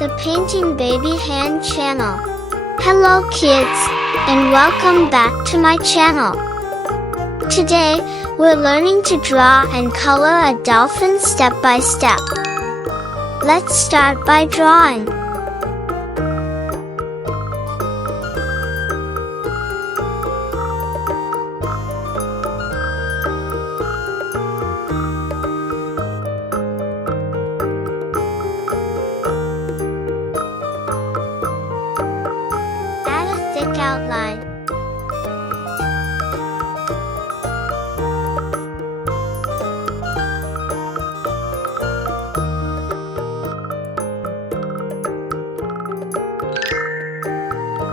the Painting Baby Hand channel. Hello kids, and welcome back to my channel. Today, we're learning to draw and color a dolphin step by step. Let's start by drawing. Thick outline.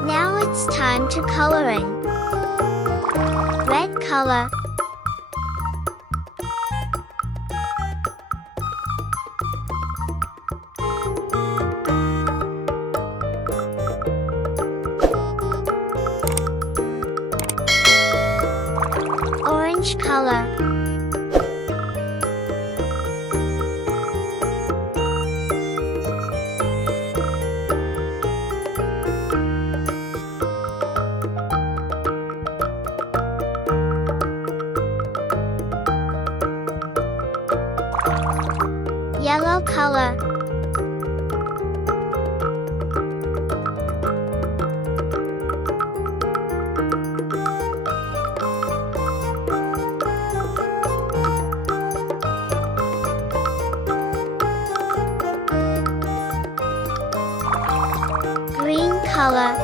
Now it's time to coloring. Red color. Orange color. Yellow color. Green color.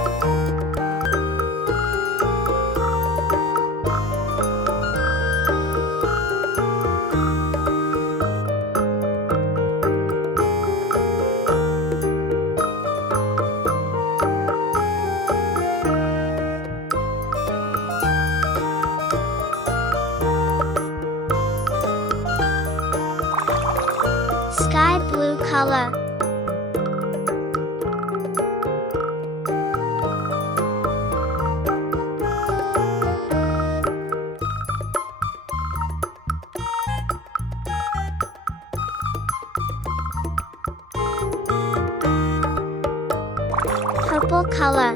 Sky blue color. Purple color.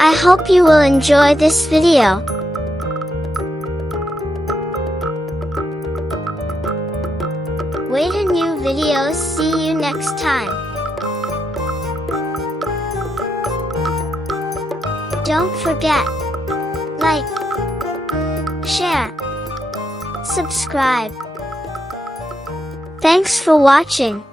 I hope you will enjoy this video. Wait a new videos. See you next time. Don't forget, like, share, subscribe. Thanks for watching.